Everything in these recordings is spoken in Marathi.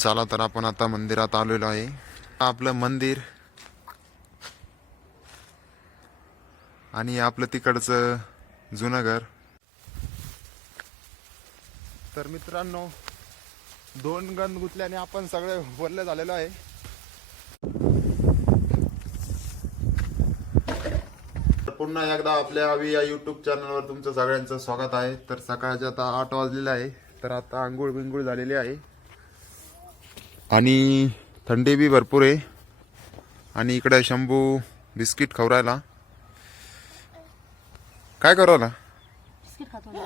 चला तर आपण आता मंदिरात आलेलो आहे. आपलं मंदिर आणि आपलं तिकडचं जुनं घर. तर मित्रांनो दोन गण गुतल्याने आपण सगळे बोलले झालेलो आहे. तर पुन्हा एकदा आपल्या आवी या युट्यूब चॅनलवर तुमचं सगळ्यांचं स्वागत आहे. तर सकाळचे आता आठ वाजलेलं आहे. तर आता आंघोळ बिंगूळ झालेली आहे. आणि थंडी बी भरपूर आहे. आणि इकडे शंभू बिस्किट खवरायला काय करू राहिला? बिस्किट खातो ना.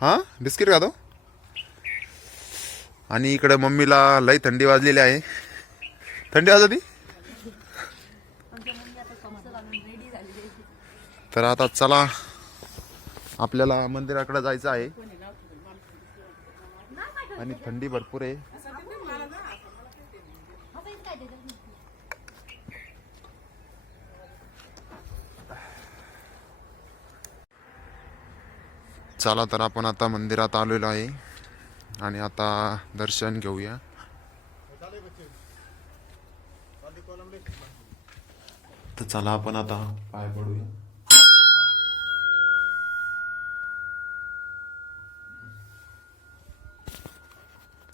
हा? बिस्किट खातो? आणि इकडे मम्मीला लई थंडी वाजलेली आहे. थंडी आहे. तर आता चला आपल्याला मंदिराकडे जायचं आहे. आणि थंडी भरपूर आहे आता इथं काय देतात? चला तर आपण आता मंदिरात आलेलो आहे आणि आता दर्शन घेऊया. तर चला आपण आता पाय पडूया.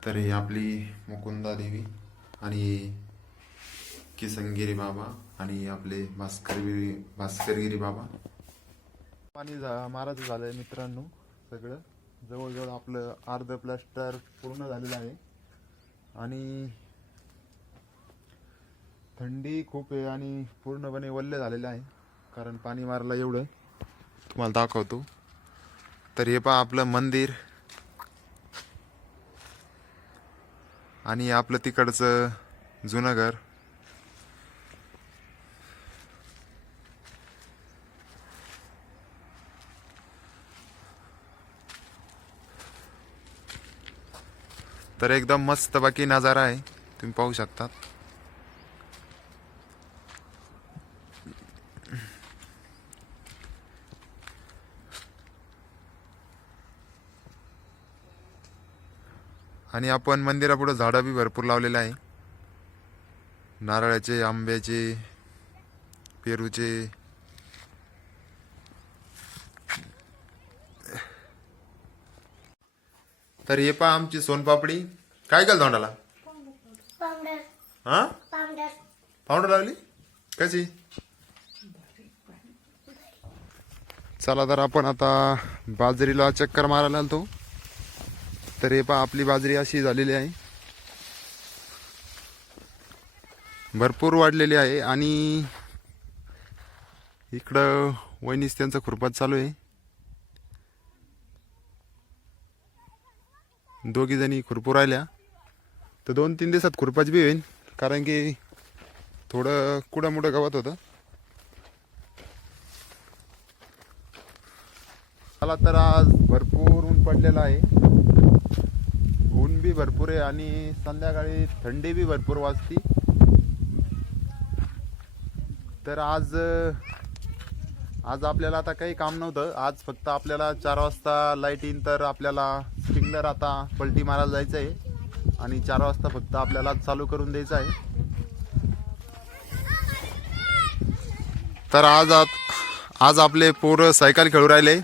तर ही आपली मुकुंदा देवी आणि किसनगिरी बाबा आणि आपले भास्करगिरी भास्करगिरी बाबा. पाणी झा- मारायचं झालंय मित्रांनो सगळं. जवळजवळ आपलं अर्ध प्लास्टर पूर्ण झालेलं आहे. आणि थंडी खूप आहे आणि पूर्णपणे वल्ले झालेलं आहे कारण पाणी मारलं एवढं. तुम्हाला दाखवतो. तर हे पहा आपलं मंदिर. आणि आपलं तिकडचं जुनं घर. तर एकदम मस्त बाकी नजारा आहे. तुम्ही पाहू शकतात. आणि आपण मंदिरापुढे झाडं बी भरपूर लावलेलं आहे. नारळाचे आंब्याचे पेरूचे तर हे पहा आमची सोनपापडी. काय केलं तोंडाला? पावडर. हा? पावडर. पावडर लावली कशी? चला तर आपण आता बाजरीला चक्कर मारायला आलतो. तर हे पहा आपली बाजरी अशी झालेली आहे. भरपूर वाढलेली आहे आणि इकडं वहिनीस त्यांचं खुरपात चालू आहे. दोघीजणी खुरपू राहिल्या. तर दोन तीन दिवसात खुरपाच बी होईल कारण की थोडं कुडं मुडं गवत होतं. मला तर आज भरपूर ऊन पडलेलं आहे. ऊन बी भरपूर आहे आणि संध्याकाळी थंडी बी भरपूर वाजती. तर आज आज आपल्याला आता काही काम नव्हतं. आज फक्त आपल्याला चार वाजता लाइट येईन तर आपल्याला स्प्रिंगलर आता पलटी मारायला जायचं आहे आणि चार वाजता फक्त आपल्याला चालू करून द्यायचं आहे. तर आज आज आपले पोरं सायकल खेळू राहिले.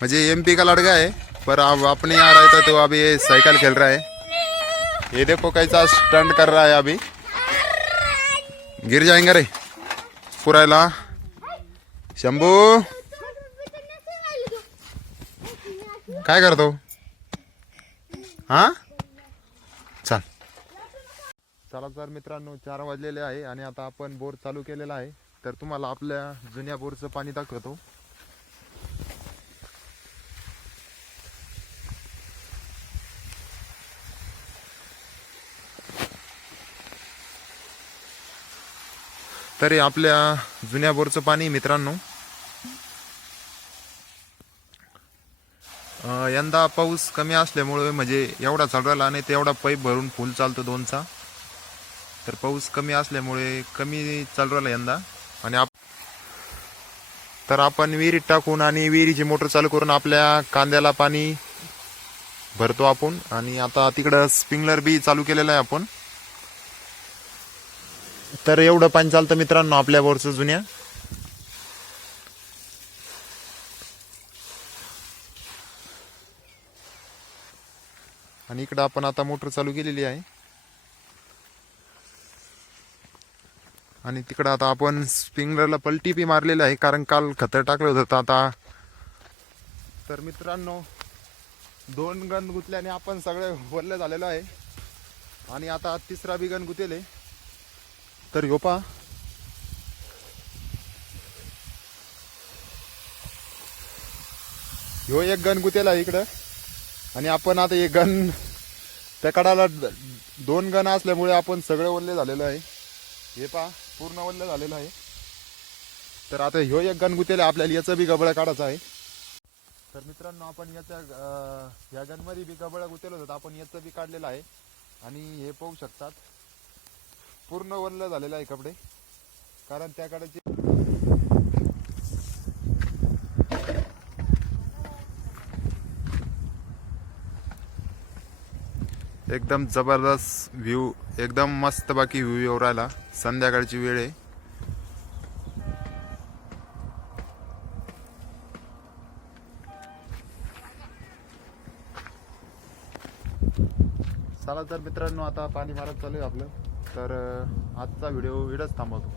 म्हणजे एम पी का लड़का है पर अब अपने यहाँ रहता तो अभी ये साइकिल खेल रहा है. ये देखो कैसा स्टंट कर रहा है अभी. गिर जाएंगे रे. पुरायला शंभू. काय करतो? हा? चल. चला तर मित्रांनो चार वाजलेले आहे आणि आता आपण बोर चालू केलेला आहे. तर तुम्हाला आपल्या जुन्या बोरचं पाणी दाखवतो. तरी आपल्या जुन्या बोरचं पाणी मित्रांनो. यंदा पाऊस कमी असल्यामुळे म्हणजे एवढा चालू राहिला आणि तेवढा पाईप भरून फुल चालतो दोनचा. तर पाऊस कमी असल्यामुळे कमी चालू राहिला यंदा. आणि आप तर आपण विहिरीत टाकून आणि विहिरीची मोटर चालू करून आपल्या कांद्याला पाणी भरतो आपण. आणि आता तिकडं स्प्रिंगलर बी चालू केलेलं आहे आपण. तर एवढं पाणी चालतं मित्रांनो आपल्या बोरचं जुन्या. आणि इकडं आपण आता मोटर चालू केलेली आहे. आणि तिकडं आता आपण स्प्रिंगलरला पलटी बी मारलेलं आहे कारण काल खतर टाकलं होतं तर आता तर मित्रांनो दोन गण गुतल्याने आपण सगळे वरले झालेलो आहे. आणि आता तिसरा बी गण गुतेले तर ह्यो पहा. ह्यो एक गण गुतेला इकडं. आणि आपण आता एक गण त्या कडाला द- दोन गण असल्यामुळे आपण सगळे वल्ले झालेलं आहे. हे पहा पूर्ण वल्ल झालेलं आहे. तर आता ह्यो एक गण गुतेला आपल्याला याचं बी गबळा काढायचं आहे. तर मित्रांनो आपण याच्या या गणमध्ये बी गबळा गुतेलो होतं आपण याचं बी काढलेलं आहे. आणि हे पाहू शकतात. पूर्ण वल्ल झालेलं आहे कपडे. कारण त्या कडाची एकदम जबरदस्त व्ह्यू एकदम मस्त बाकी व्ह्यू येऊ राहिला संध्याकाळची वेळ आहे. चला तर मित्रांनो आता पाणी मारत चालू आहे आपलं. तर आजचा व्हिडिओ इडच थांबवतो.